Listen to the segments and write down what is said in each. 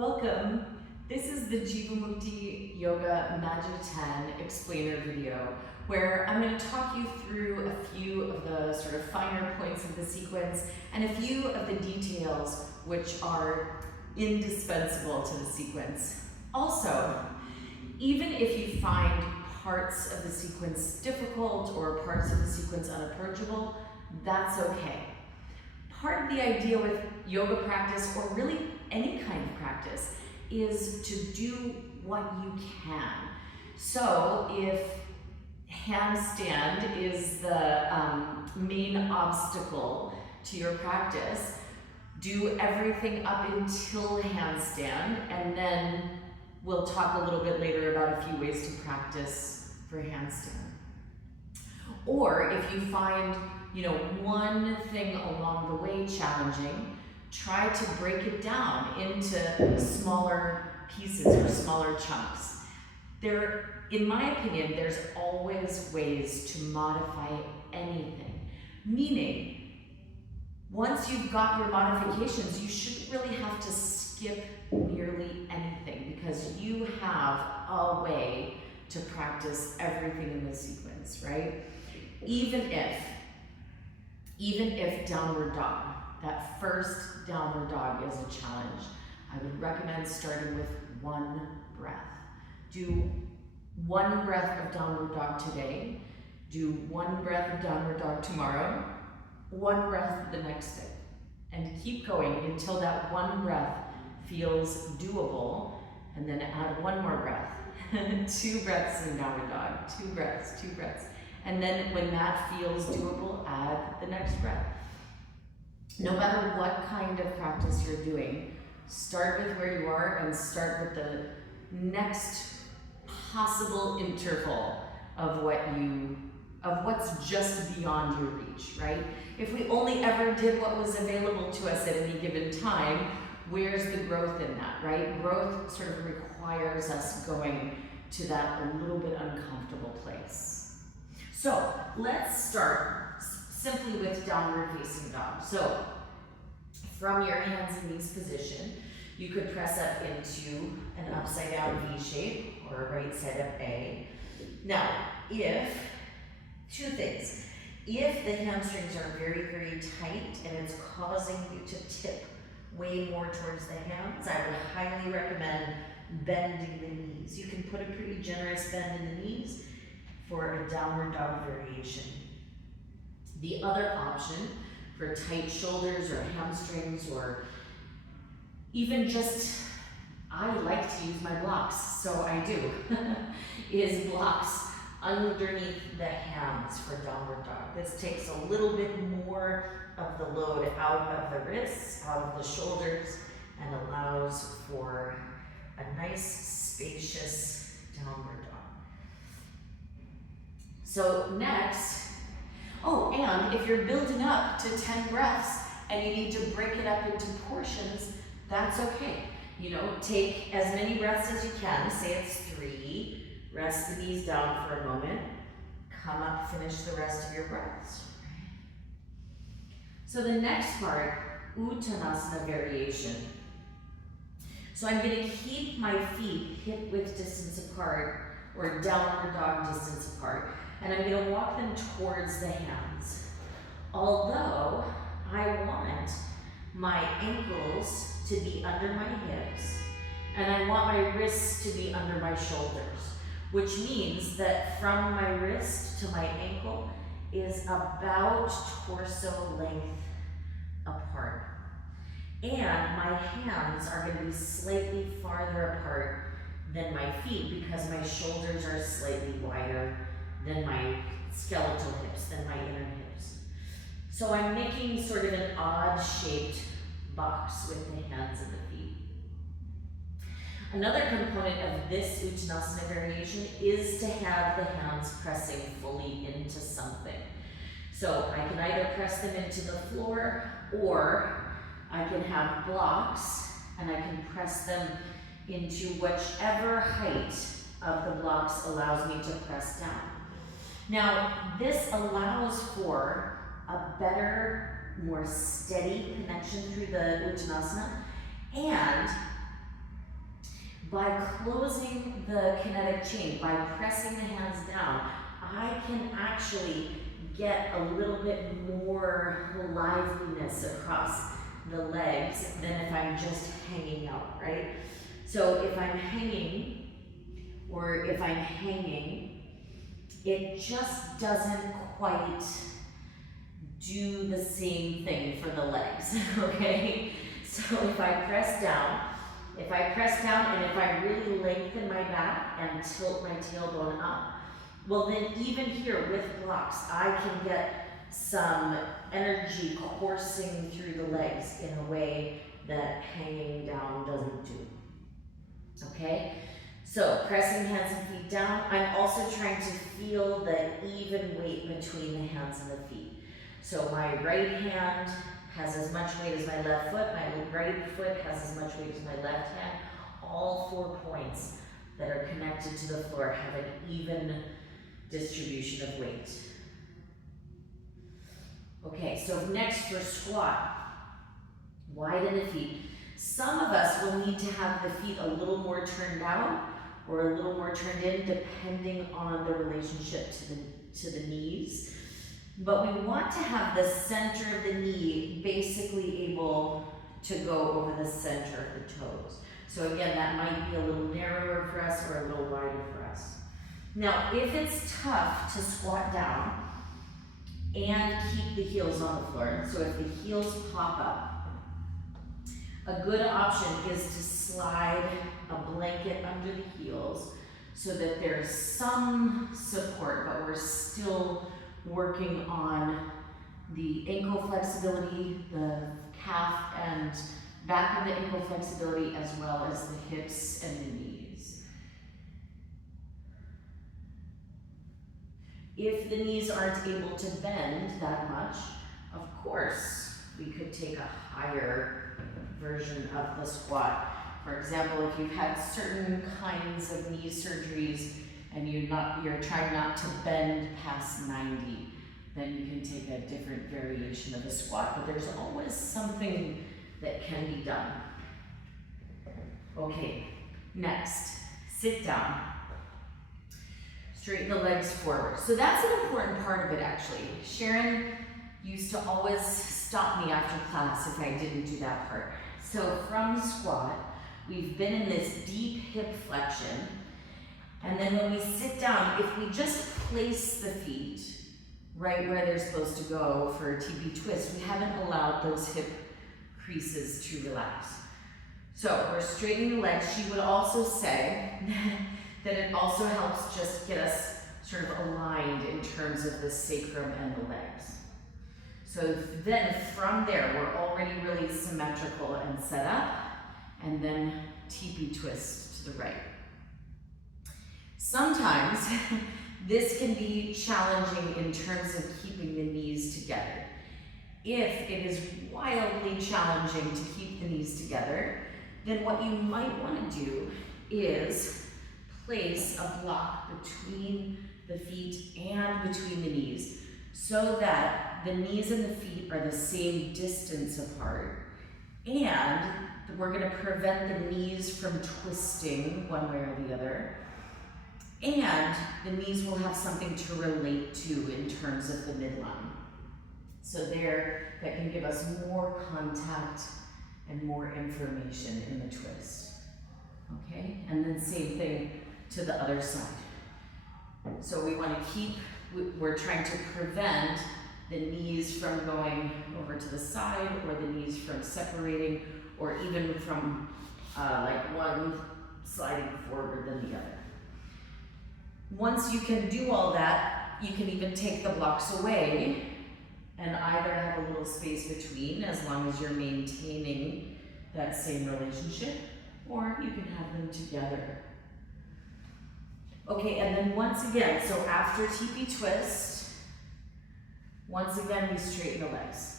Welcome. This is the Jivamukti Yoga Magic 10 explainer video where I'm going to talk you through a few of the sort of finer points of the sequence and a few of the details which are indispensable to the sequence. Also, even if you find parts of the sequence difficult or parts of the sequence unapproachable, that's okay. Part of the idea with yoga practice, or really any kind of practice, is to do what you can. So if handstand is the main obstacle to your practice, do everything up until handstand, and then we'll talk a little bit later about a few ways to practice for handstand. Or if you find one thing along the way challenging, try to break it down into smaller pieces or smaller chunks. In my opinion, there's always ways to modify anything. Meaning, once you've got your modifications, you shouldn't really have to skip nearly anything because you have a way to practice everything in the sequence, right? Even if downward dog, that first downward dog is a challenge, I would recommend starting with one breath. Do one breath of downward dog today, do one breath of downward dog tomorrow, one breath the next day, and keep going until that one breath feels doable, and then add one more breath. 2 breaths in downward dog, 2 breaths. And then when that feels doable, add the next breath. No matter what kind of practice you're doing, start with where you are and start with the next possible interval of what's just beyond your reach, right? If we only ever did what was available to us at any given time, where's the growth in that, right? Growth sort of requires us going to that a little bit uncomfortable place. So let's start simply with downward facing dog. So from your hands and knees position, you could press up into an upside down V shape or a right side up A. Now, two things. If the hamstrings are very, very tight and it's causing you to tip way more towards the hands, I would highly recommend bending the knees. You can put a pretty generous bend in the knees for a downward dog variation. The other option for tight shoulders or hamstrings, or even just, I like to use my blocks, so I do, is blocks underneath the hands for downward dog. This takes a little bit more of the load out of the wrists, out of the shoulders, and allows for a nice, spacious downward dog. So next, and if you're building up to 10 breaths and you need to break it up into portions, that's okay. Take as many breaths as you can. Say it's 3. Rest the knees down for a moment. Come up, finish the rest of your breaths. So the next part, Uttanasana variation. So I'm going to keep my feet hip width distance apart, or downward dog distance apart, and I'm going to walk them towards the hands. Although I want my ankles to be under my hips, and I want my wrists to be under my shoulders, which means that from my wrist to my ankle is about torso length apart. And my hands are going to be slightly farther apart than my feet because my shoulders are slightly wider than my skeletal hips, than my inner hips. So I'm making sort of an odd-shaped box with the hands and the feet. Another component of this Uttanasana variation is to have the hands pressing fully into something. So I can either press them into the floor, or I can have blocks and I can press them into whichever height of the blocks allows me to press down. Now, this allows for a better, more steady connection through the Uttanasana, and By closing the kinetic chain, by pressing the hands down, I can actually get a little bit more liveliness across the legs than if I'm just hanging out, right? So if I'm hanging, or if I'm hanging, it just doesn't quite do the same thing for the legs, okay? So if I press down, and if I really lengthen my back and tilt my tailbone up, well then even here with blocks, I can get some energy coursing through the legs in a way that hanging down doesn't do, okay? So pressing hands and feet down, I'm also trying to feel the even weight between the hands and the feet. So my right hand has as much weight as my left foot, my right foot has as much weight as my left hand. All 4 points that are connected to the floor have an even distribution of weight. Okay, so next for squat, widen the feet. Some of us will need to have the feet a little more turned out or a little more turned in depending on the relationship to the knees. But we want to have the center of the knee basically able to go over the center of the toes. So again, that might be a little narrower for us or a little wider for us. Now, if it's tough to squat down and keep the heels on the floor, so if the heels pop up, a good option is to slide a blanket under the heels so that there's some support, but we're still working on the ankle flexibility, the calf and back of the ankle flexibility, as well as the hips and the knees. If the knees aren't able to bend that much, of course, we could take a higher version of the squat. For example, if you've had certain kinds of knee surgeries and you're trying not to bend past 90, then you can take a different variation of the squat, but there's always something that can be done. Okay, next, sit down. Straighten the legs forward. So that's an important part of it actually. Sharon used to always stop me after class if I didn't do that part. So from squat, we've been in this deep hip flexion, and then when we sit down, if we just place the feet right where they're supposed to go for a TP twist, we haven't allowed those hip creases to relax. So we're straightening the legs. She would also say that it also helps just get us sort of aligned in terms of the sacrum and the legs. So then from there, we're already really symmetrical and set up, and then TP twist to the right. Sometimes this can be challenging in terms of keeping the knees together. If it is wildly challenging to keep the knees together, then what you might want to do is place a block between the feet and between the knees so that the knees and the feet are the same distance apart, and we're going to prevent the knees from twisting one way or the other, and the knees will have something to relate to in terms of the midline. So there, that can give us more contact and more information in the twist. Okay, and then same thing to the other side. So we want to keep, we're trying to prevent the knees from going over to the side, or the knees from separating, or even from like one sliding forward than the other. Once you can do all that, you can even take the blocks away and either have a little space between, as long as you're maintaining that same relationship, or you can have them together. Okay, and then once again, so after TP twist, once again we straighten the legs.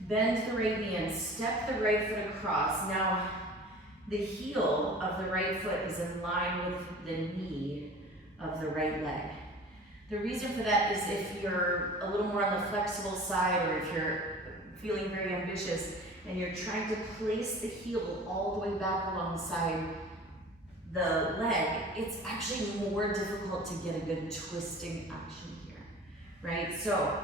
Bend the right knee and step the right foot across. Now, the heel of the right foot is in line with the knee of the right leg. The reason for that is if you're a little more on the flexible side, or if you're feeling very ambitious, and you're trying to place the heel all the way back alongside the leg, it's actually more difficult to get a good twisting action here, right? So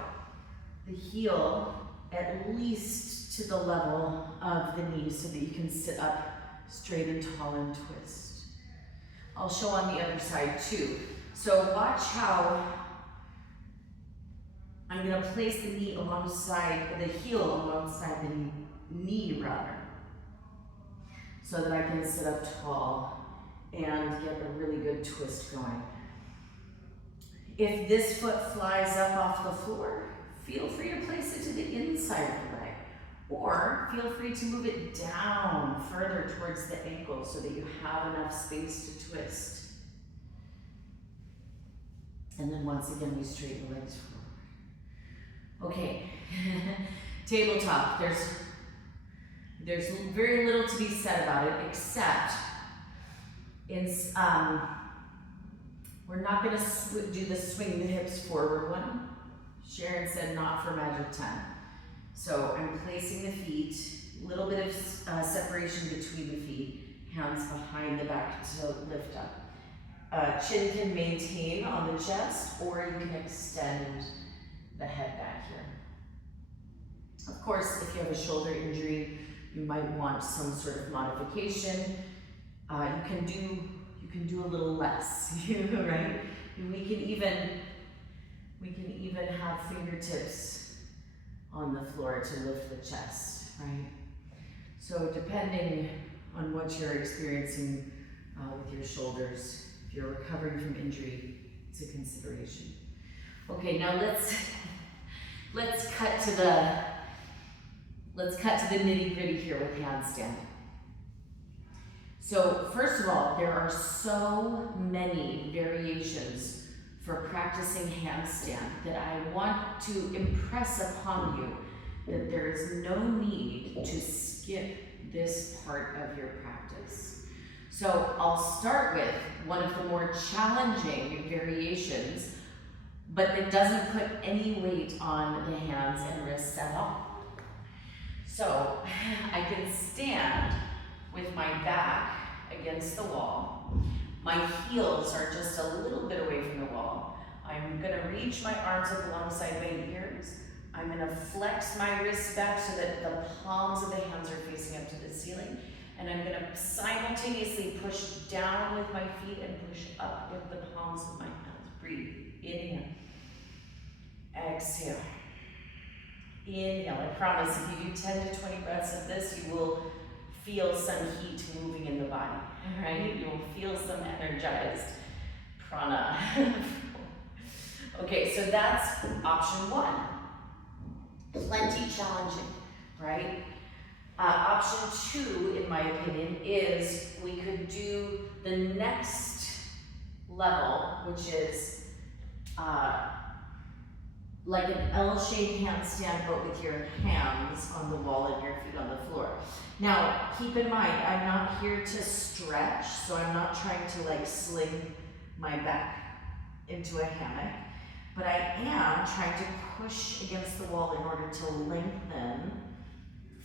the heel at least to the level of the knee so that you can sit up straight and tall and twist. I'll show on the other side too. So watch how I'm going to place the knee alongside, the heel alongside the knee rather, so that I can sit up tall and get a really good twist going. If this foot flies up off the floor, feel free to place it to the inside of the leg, or feel free to move it down further towards the ankle so that you have enough space to twist. And then once again, we straighten the legs forward. Okay, tabletop. There's very little to be said about it, except we're not going to do the swing the hips forward one. Sharon said not for Magic 10. So I'm placing the feet, a little bit of separation between the feet, hands behind the back to lift up. Chin can maintain on the chest, or you can extend the head back here. Of course, if you have a shoulder injury, you might want some sort of modification. You can do a little less, right? We can even have fingertips on the floor to lift the chest, right? So depending on what you're experiencing with your shoulders, if you're recovering from injury, it's a consideration. Okay, now let's cut to the nitty-gritty here with handstand. So first of all, there are so many variations for practicing handstand that I want to impress upon you that there is no need to skip this part of your practice. So I'll start with one of the more challenging variations, but that doesn't put any weight on the hands and wrists at all. So I can stand with my back against the wall. My heels are just a little bit away from the wall. I'm gonna reach my arms up alongside my ears. I'm gonna flex my wrists back so that the palms of the hands are facing up to the ceiling. And I'm gonna simultaneously push down with my feet and push up with the palms of my hands. Breathe, inhale. Exhale. Inhale. I promise if you do 10 to 20 breaths of this, you will feel some heat moving in the body, right? You'll feel some energized prana. Okay, so that's option one. Plenty challenging, right? Option two, in my opinion, is we could do the next level, which is like an L-shaped handstand, but with your hands on the wall and your feet on the floor. Now, keep in mind, I'm not here to stretch, so I'm not trying to like sling my back into a hammock, but I am trying to push against the wall in order to lengthen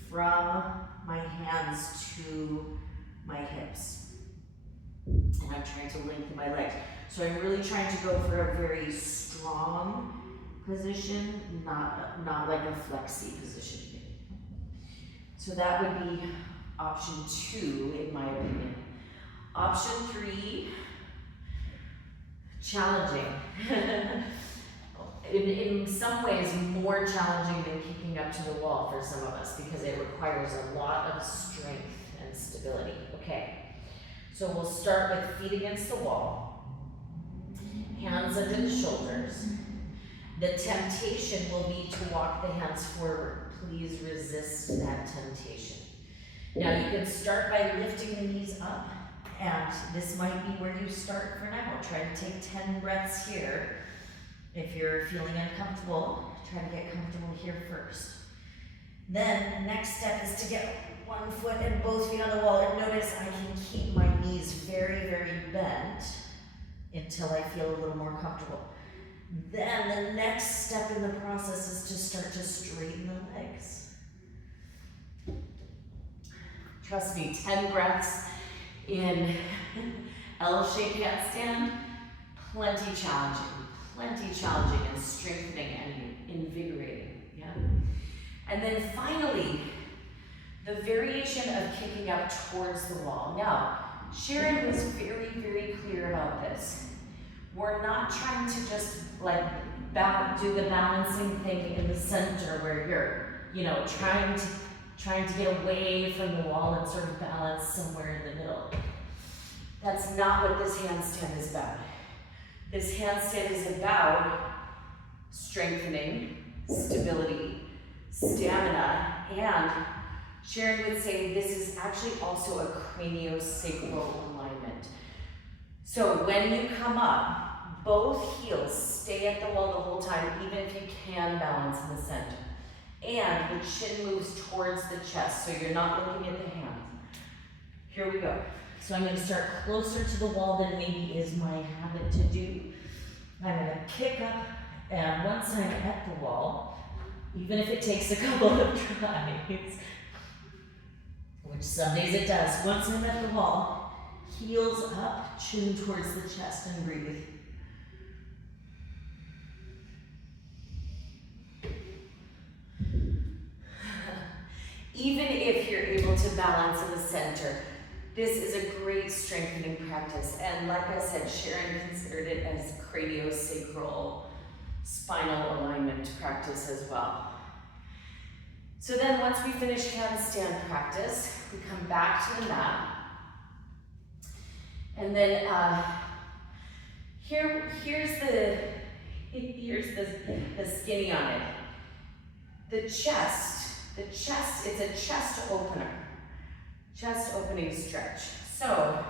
from my hands to my hips. And I'm trying to lengthen my legs. So I'm really trying to go for a very strong position, not like a flexi position. So that would be option two, in my opinion. Option three, challenging. In some ways, more challenging than kicking up to the wall for some of us because it requires a lot of strength and stability. Okay, so we'll start with feet against the wall, hands under the shoulders. The temptation will be to walk the hands forward. Please resist that temptation. Now you can start by lifting the knees up, and this might be where you start for now. Try to take 10 breaths here. If you're feeling uncomfortable, try to get comfortable here first. Then the next step is to get one foot and both feet on the wall, and notice I can keep my knees very, very bent until I feel a little more comfortable. Then the next step in the process is to start to straighten the legs. Trust me, 10 breaths in L-shaped handstand, plenty challenging and strengthening and invigorating, yeah? And then finally, the variation of kicking up towards the wall. Now, Sharon was very, very clear about this. We're not trying to just like do the balancing thing in the center where you're, trying to get away from the wall and sort of balance somewhere in the middle. That's not what this handstand is about. This handstand is about strengthening, stability, stamina, and Sharon would say this is actually also a craniosacral alignment. So when you come up, both heels stay at the wall the whole time, even if you can balance in the center. And the chin moves towards the chest, so you're not looking at the hands. Here we go. So I'm going to start closer to the wall than maybe is my habit to do. I'm going to kick up, and once I'm at the wall, even if it takes a couple of tries, which some days it does, once I'm at the wall, heels up, chin towards the chest, and breathe. Even if you're able to balance in the center, this is a great strengthening practice. And like I said, Sharon considered it as craniosacral spinal alignment practice as well. So then once we finish handstand practice, we come back to the mat. And then here's the skinny on it. The chest, it's a chest opener. Chest opening stretch. So,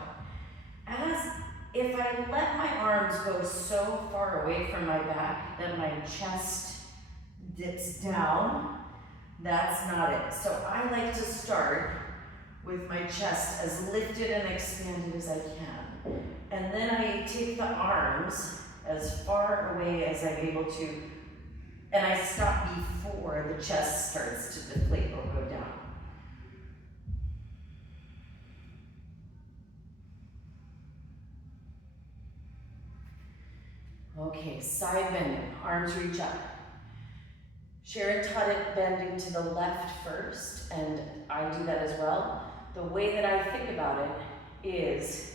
if I let my arms go so far away from my back that my chest dips down, that's not it. So I like to start with my chest as lifted and expanded as I can. And then I take the arms as far away as I'm able to, and I stop before the chest starts to deflate or go down. Okay, side bending, arms reach up. Sharon taught it bending to the left first, and I do that as well. The way that I think about it is,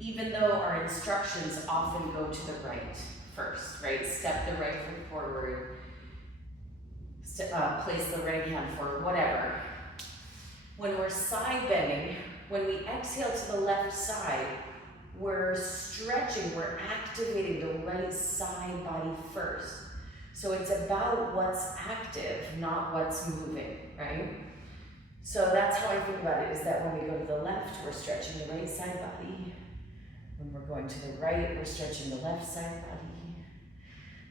even though our instructions often go to the right first, right? Step the right foot forward, place the right hand forward, whatever. When we're side bending, when we exhale to the left side, we're stretching, we're activating the right side body first. So it's about what's active, not what's moving, right? So that's how I think about it, is that when we go to the left, we're stretching the right side body. When we're going to the right, we're stretching the left side body.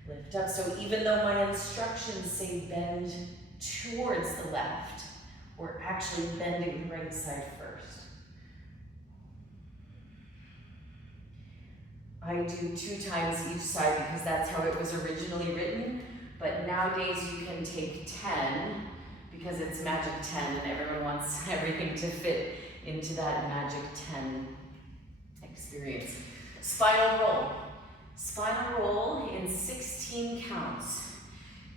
Lift up. So even though my instructions say bend towards the left, we're actually bending the right side first. I do 2 times each side because that's how it was originally written, but nowadays you can take 10 because it's magic 10 and everyone wants everything to fit into that magic 10 experience. Spinal roll. Spinal roll in 16 counts.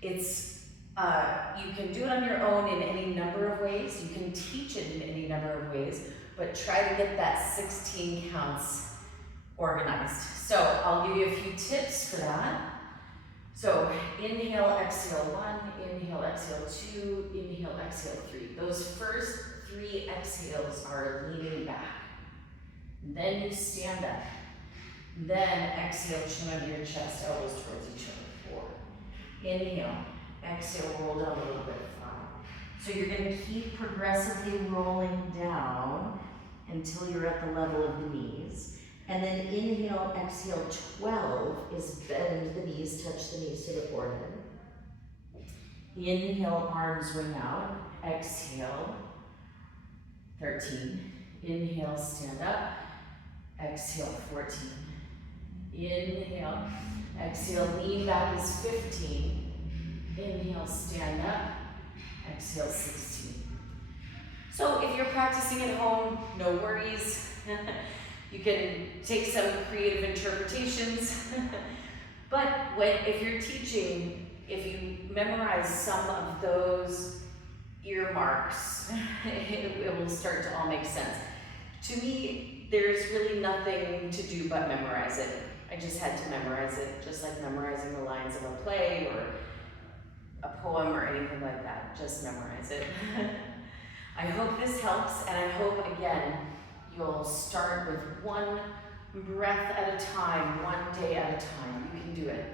It's, you can do it on your own in any number of ways. You can teach it in any number of ways, but try to get that 16 counts organized. So I'll give you a few tips for that. So inhale, exhale 1, inhale, exhale 2, inhale, exhale 3. Those first 3 exhales are leaning back. Then you stand up. Then exhale, chin under your chest, elbows towards each other. 4. Inhale, exhale, roll down a little bit. 5. So you're going to keep progressively rolling down until you're at the level of the knees. And then inhale, exhale, 12 is bend the knees, touch the knees to the forehead. Inhale, arms ring out. Exhale, 13. Inhale, stand up. Exhale, 14. Inhale, exhale, lean back is 15. Inhale, stand up. Exhale, 16. So if you're practicing at home, no worries. You can take some creative interpretations. But if you're teaching, if you memorize some of those earmarks, it will start to all make sense. To me, there's really nothing to do but memorize it. I just had to memorize it, just like memorizing the lines of a play or a poem or anything like that. Just memorize it. I hope this helps, and I hope, again, you'll start with one breath at a time, one day at a time. You can do it.